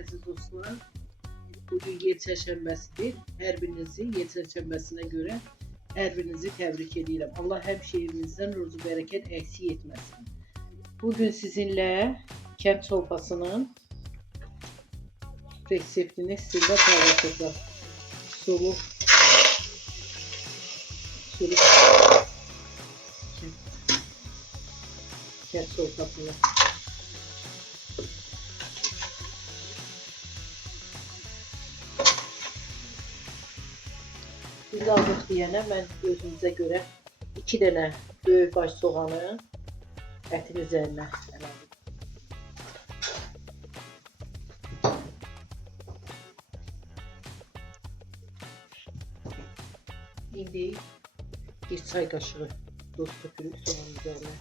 aziz dostlar. Bugün yer çərşənbəsidir. Hər birinizi yer çərşənbəsinə görə hər birinizi təbrik edirəm. Allah həmşehrinizdən ruzu bərəkət eksik etməsin. Bugün sizinlə kənd çolpasının reseptini sizinlə paylaşacağım. Sulu kənd çolpasını. Biz aldık deyənə mən özünüzə görə 2 dənə böyük baş soğanı ətin üzərinə əlavə. İndi 1 çay qaşığı duz tökürük soğanın üzərinə.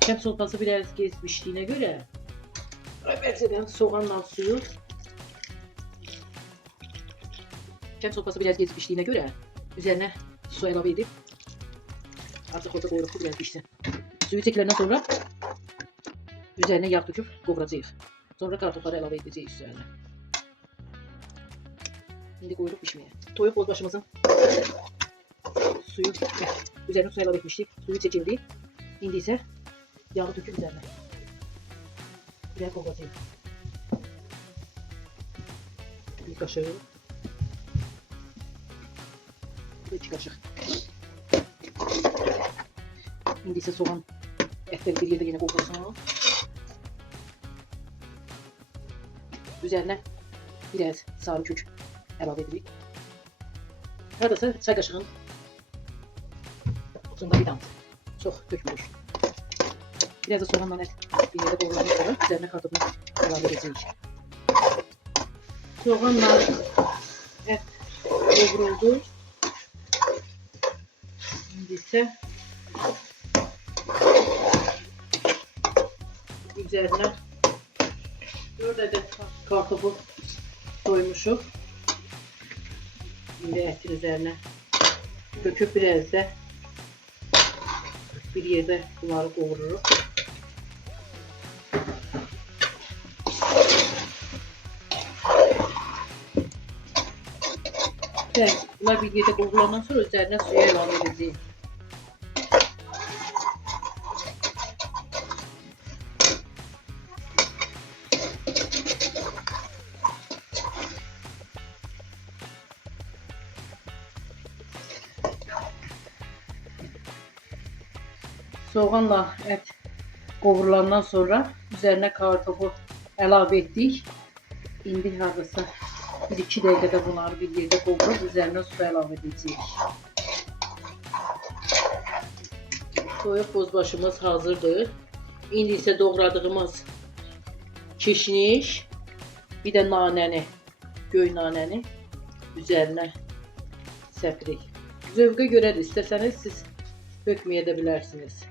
Kənd çolpası biraz gec pişdiyinə görə əvvəlcədən soğanla suyu. Kənd çolpası biraz gec pişdiyinə görə üzərinə su əlavə edib artıq orada qoyuruq ki, biraz pişsin. Suyu çəkiləndən sonra üzərinə yağ töküb qovuracağıq. Sonra kartofları əlavə edəcəyik üzərinə. İndi qoyuruq pişməyə. Toyuq bozbaşımızın suyu üzərinə su əlavə etmişdik. Suyu çəkildi. İndi isə yağı töküb üzərinə. Biraz qovuracağıq. 1 qaşıq. 2 qaşıq. İndi isə soğan ətləri bir yerdə yenə qovursun. Üzərinə biraz sarı kök əlavə edirik. Haradasa çay qaşığının ucunda bir damcı. Çox tökmürük. Biraz da soğanla ət bir yerdə qovurlanmış sonra üzərinə kartofunu əlavə edəcəyik. Soğanla ət qovuruldu. İndi isə üzərinə 4 adet kartofu soymuşuq. İndi ətin üzərinə döküb biraz da bir yerdə bunları qovururuq. Bunlar bir yerdə qovurulandan sonra üzərinə suyu əlavə edəcəyik. Soğanla ət qovurulandan sonra üzərinə kartofu əlavə etdik. İndi hardasa 1-2 dəqiqədə bunları bir yerdə qovurub üzərinə su əlavə edəcəyik. Toyuq bozbaşımız hazırdır. İndi isə doğradığımız kişniş, bir də nanəni, göy nanəni üzərinə səpirik. Zövqə görədir. İstəsəniz siz dökməyə də bilərsiniz.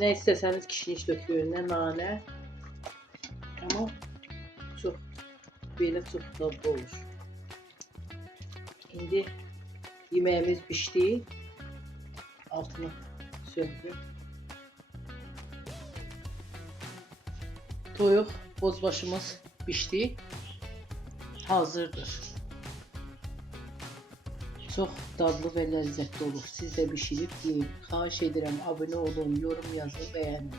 Nə istəsəniz kişniş dökün, nə nanə. Amma çox belə çox dadlı olur. İndi yeməyimiz pişdi. Altını söndürüb. Toyuq bozbaşımız pişdi. Hazırdır. Çox dadlı və ləzzətli olur. Siz də bişirib yiyin. Xahiş edirəm, abunə olun, yorum yazın, bəyənin.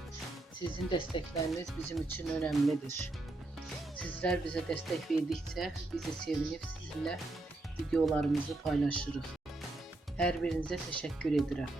Sizin dəstəkləriniz bizim üçün önəmlidir. Sizlər bizə dəstək verdikcə bizi sevinib sizinlə videolarımızı paylaşırıq. Hər birinizə təşəkkür edirəm.